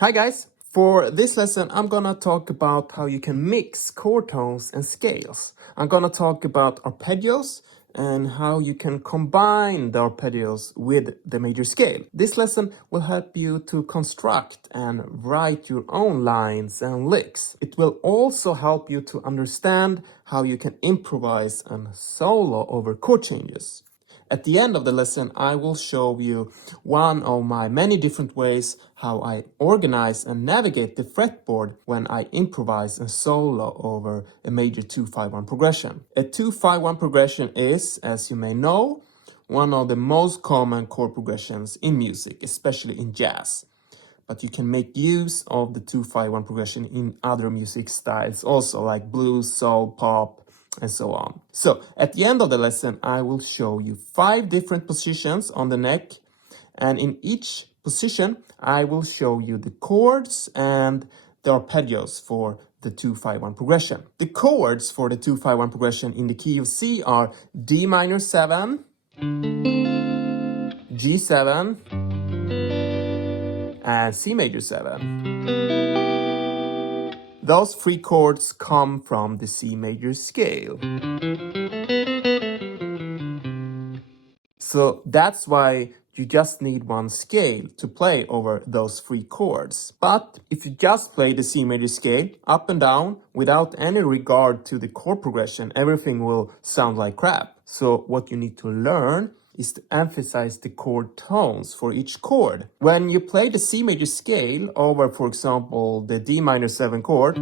Hi guys! For this lesson I'm gonna talk about how you can mix chord tones and scales. I'm gonna talk about arpeggios and how you can combine the arpeggios with the major scale. This lesson will help you to construct and write your own lines and licks. It will also help you to understand how you can improvise and solo over chord changes. At the end of the lesson, I will show you one of my many different ways how I organize and navigate the fretboard when I improvise and solo over a major 2-5-1 progression. A 2-5-1 progression is, as you may know, one of the most common chord progressions in music, especially in jazz. But you can make use of the 2-5-1 progression in other music styles also, like blues, soul, pop, and so on. So at the end of the lesson, I will show you 5 different positions on the neck, and in each position, I will show you the chords and the arpeggios for the 2-5-1 progression. The chords for the 2-5-1 progression in the key of C are D minor 7, G7, and C major 7. Those 3 chords come from the C major scale. So that's why you just need one scale to play over those 3 chords. But if you just play the C major scale up and down without any regard to the chord progression, everything will sound like crap. So what you need to learn is to emphasize the chord tones for each chord. When you play the C major scale over, for example, the D minor 7 chord,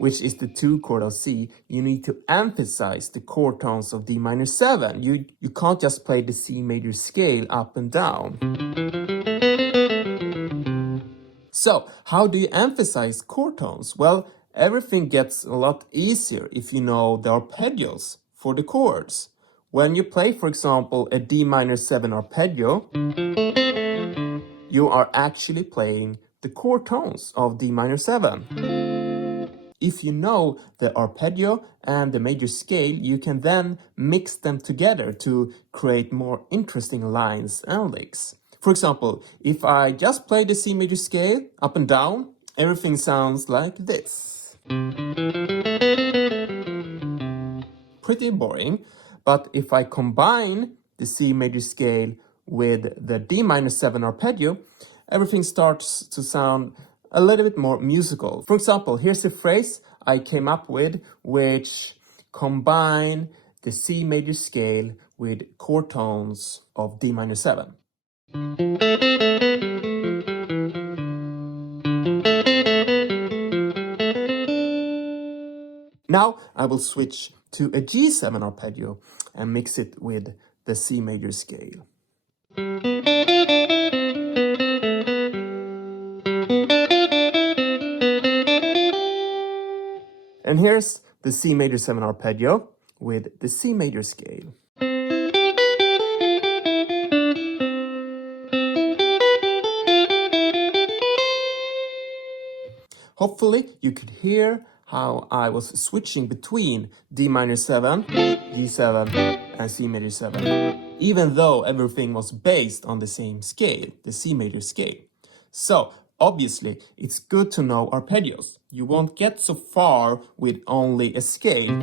which is the 2 chord of C, you need to emphasize the chord tones of D minor 7. You can't just play the C major scale up and down. So, how do you emphasize chord tones? Well, everything gets a lot easier if you know the arpeggios for the chords. When you play, for example, a D minor 7 arpeggio, you are actually playing the chord tones of D minor 7. If you know the arpeggio and the major scale, you can then mix them together to create more interesting lines and licks. For example, if I just play the C major scale up and down, everything sounds like this. Pretty boring, but if I combine the C major scale with the D minor 7 arpeggio, everything starts to sound a little bit more musical. For example, here's a phrase I came up with which combine the C major scale with chord tones of D minor 7. Now I will switch to a G7 arpeggio and mix it with the C major scale. And here's the C major 7 arpeggio with the C major scale. Hopefully you could hear how I was switching between D minor 7, G7, and C major 7, even though everything was based on the same scale, the C major scale. So, obviously, it's good to know arpeggios. You won't get so far with only a scale.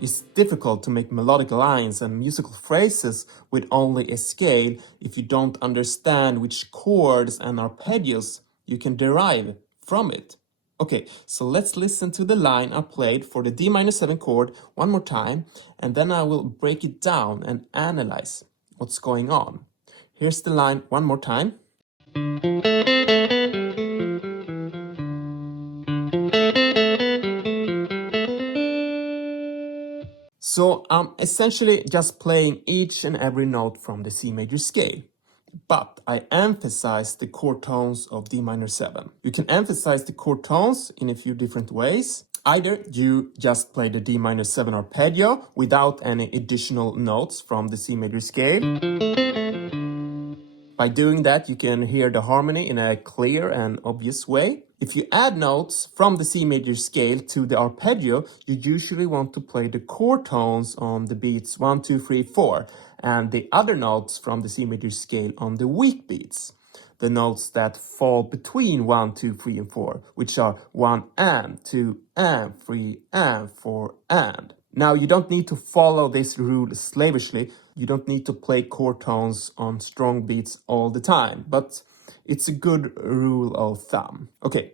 It's difficult to make melodic lines and musical phrases with only a scale if you don't understand which chords and arpeggios you can derive from it. Okay, so let's listen to the line I played for the D minor 7 chord one more time, and then I will break it down and analyze what's going on. Here's the line one more time. So I'm essentially just playing each and every note from the C major scale. But I emphasize the chord tones of D minor 7. You can emphasize the chord tones in a few different ways. Either you just play the D minor 7 arpeggio without any additional notes from the C major scale. By doing that, you can hear the harmony in a clear and obvious way. If you add notes from the C major scale to the arpeggio, you usually want to play the chord tones on the beats 1, 2, 3, 4, and the other notes from the C major scale on the weak beats. the notes that fall between 1, 2, 3, and 4, which are 1 and, 2 and, 3 and, 4 and. Now, you don't need to follow this rule slavishly. You don't need to play chord tones on strong beats all the time, but it's a good rule of thumb. Okay,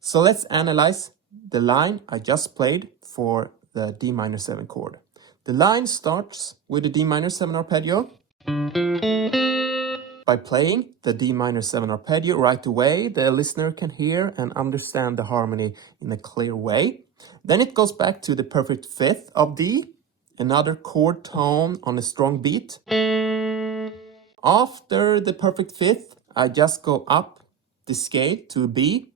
so let's analyze the line I just played for the D minor 7 chord. The line starts with a D minor 7 arpeggio. By playing the D minor 7 arpeggio right away, the listener can hear and understand the harmony in a clear way. Then it goes back to the perfect fifth of D, another chord tone on a strong beat. After the perfect fifth, I just go up the scale to a B.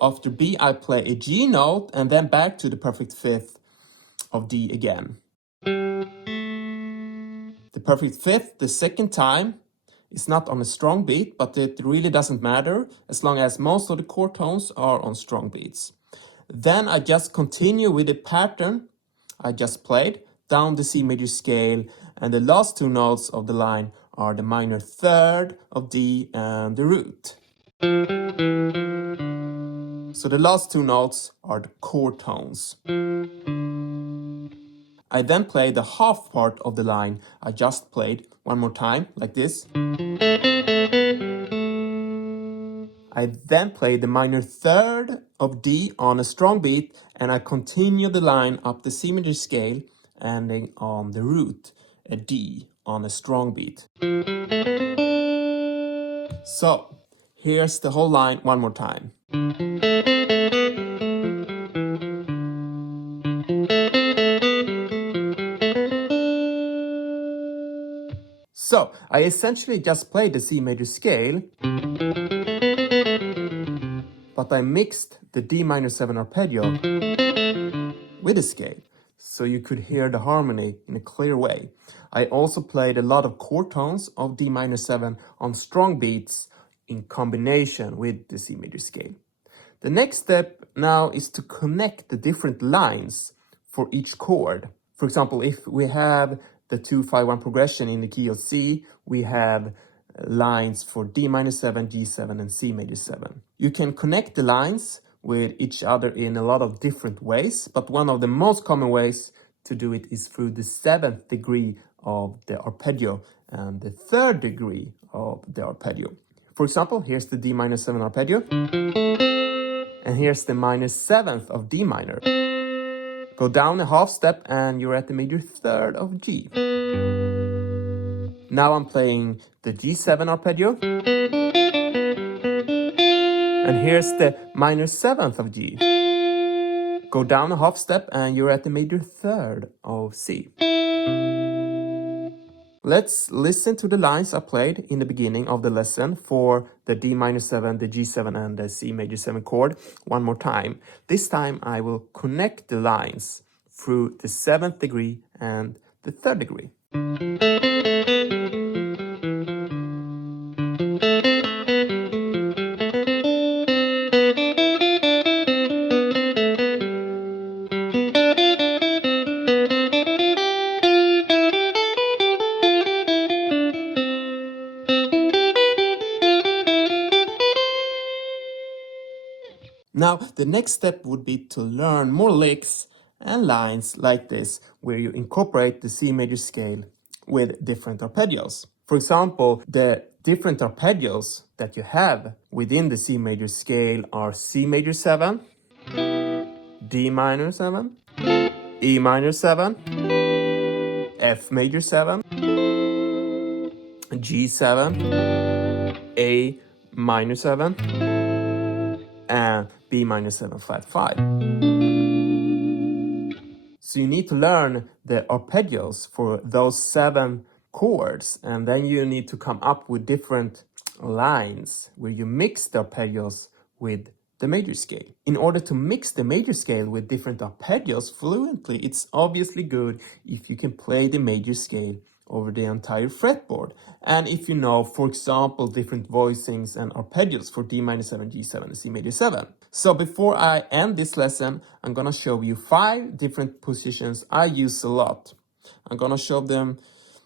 After B, I play a G note and then back to the perfect fifth of D again. The perfect fifth, the second time, is not on a strong beat, but it really doesn't matter as long as most of the chord tones are on strong beats. Then I just continue with the pattern I just played down the C major scale, and the last two notes of the line are the minor third of D and the root. So the last two notes are the chord tones. I then play the half part of the line I just played one more time, like this. I then play the minor third of D on a strong beat, and I continue the line up the C major scale, ending on the root, a D on a strong beat. So, here's the whole line one more time. So, I essentially just played the C major scale, but I mixed the D minor 7 arpeggio with the scale, so you could hear the harmony in a clear way. I also played a lot of chord tones of D minor 7 on strong beats in combination with the C major scale. The next step now is to connect the different lines for each chord. For example, if we have the 2-5-1 progression in the key of C, we have lines for D minor 7, G7, and C major 7. You can connect the lines with each other in a lot of different ways, but one of the most common ways to do it is through the 7th degree of the arpeggio and the 3rd degree of the arpeggio. For example, here's the D minor 7 arpeggio, and here's the minor 7th of D minor. Go down a half step and you're at the major 3rd of G. Now I'm playing the G7 arpeggio, and here's the minor 7th of G. Go down a half step and you're at the major 3rd of C. Let's listen to the lines I played in the beginning of the lesson for the D minor 7, the G7, and the C major 7 chord one more time. This time I will connect the lines through the 7th degree and the 3rd degree. Now, the next step would be to learn more licks and lines like this, where you incorporate the C major scale with different arpeggios. For example, the different arpeggios that you have within the C major scale are C major 7, D minor 7, E minor 7, F major 7, G7, A minor 7, and B minor 7 flat 5. So you need to learn the arpeggios for those 7 chords, and then you need to come up with different lines where you mix the arpeggios with the major scale. In order to mix the major scale with different arpeggios fluently, it's obviously good if you can play the major scale over the entire fretboard. And if you know, for example, different voicings and arpeggios for D minor 7, G7, and C major 7. So before I end this lesson, I'm gonna show you 5 different positions I use a lot. I'm gonna show them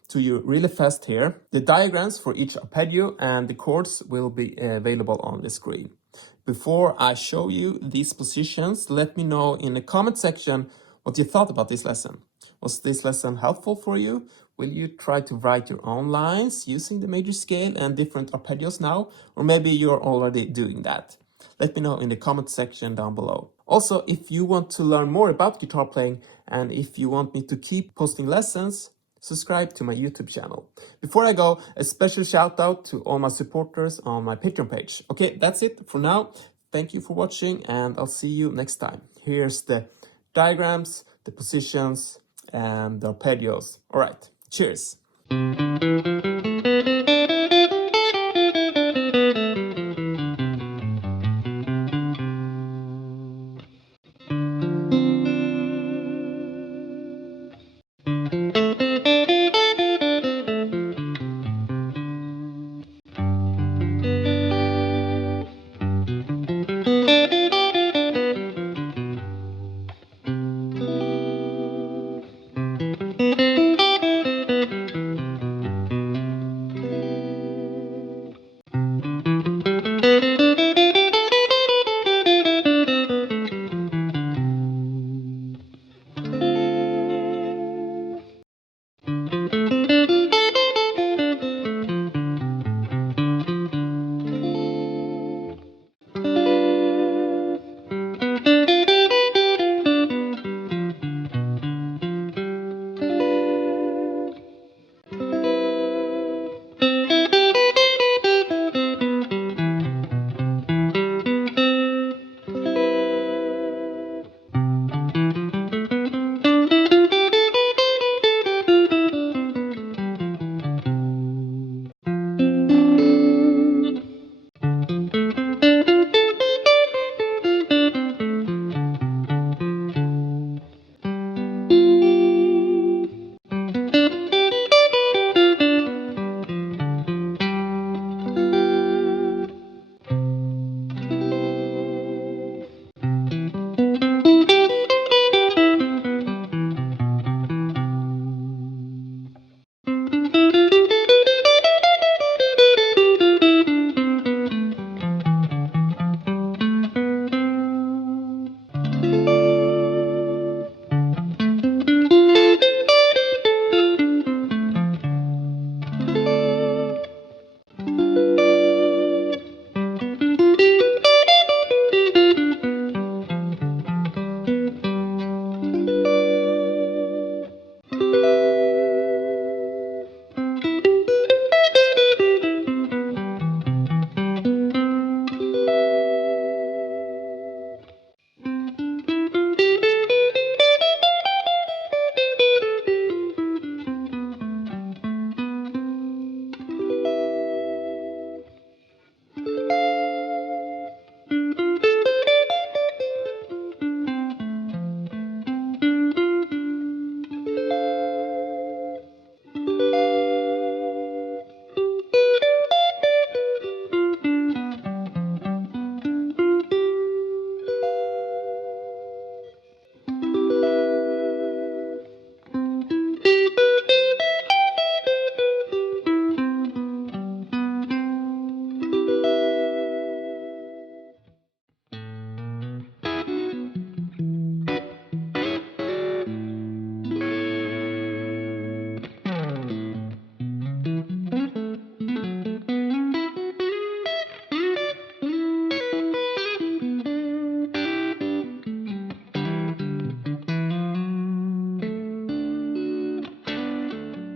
to you really fast here. The diagrams for each arpeggio and the chords will be available on the screen. Before I show you these positions, let me know in the comment section what you thought about this lesson. Was this lesson helpful for you? Will you try to write your own lines using the major scale and different arpeggios now? Or maybe you're already doing that. Let me know in the comment section down below. Also, if you want to learn more about guitar playing and if you want me to keep posting lessons, subscribe to my YouTube channel. Before I go, a special shout out to all my supporters on my Patreon page. Okay, that's it for now. Thank you for watching and I'll see you next time. Here's the diagrams, the positions and the arpeggios. All right, cheers.